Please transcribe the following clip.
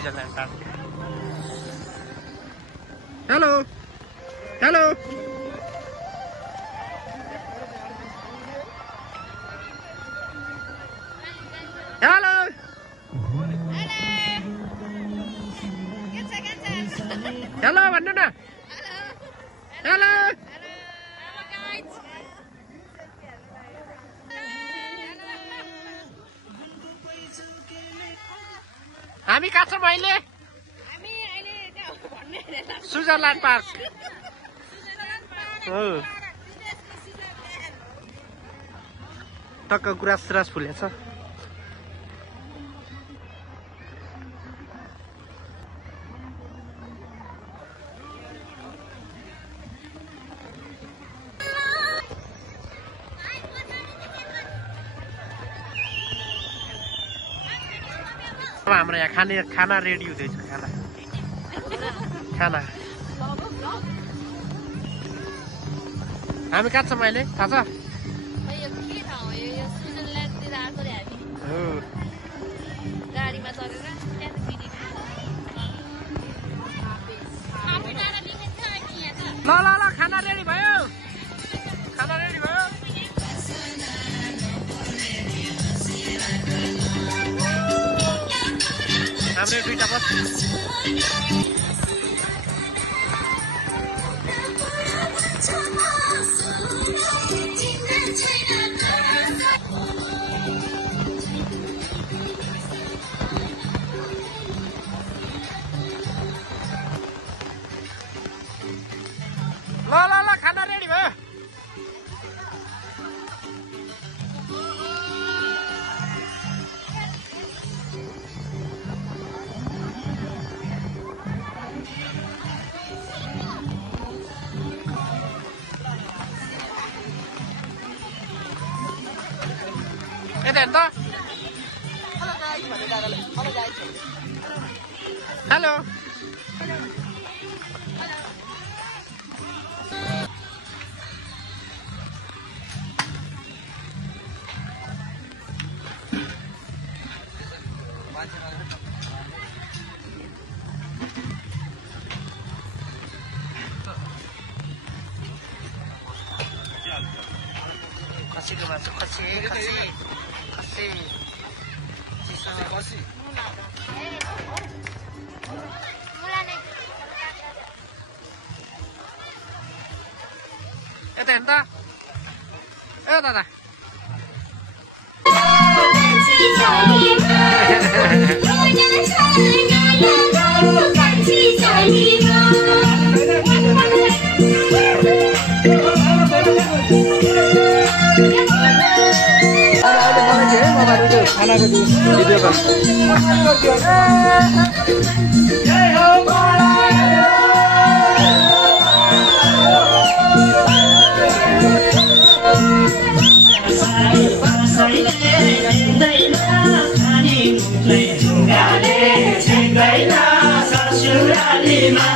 Switzerland park hello hello hello hello भन्नु न hello हामी कहाँ छौँ अहिले स्विजरल्यान्ड पार्क हो टक्क गुराँस फुलेछ हाम्रो यहाँ खाना रेडी हुँदैछ खाना हामी कहाँ छौँ अहिले थाहा छ ल ल ल खाना रेडी भयो हाम्रो दुईटा बस ल ल ल खाना रेडी भयो यता हेलो खसीको मासु खसी यता हेर्नु त ए दादा खानाको भिडियो ससुरालीमा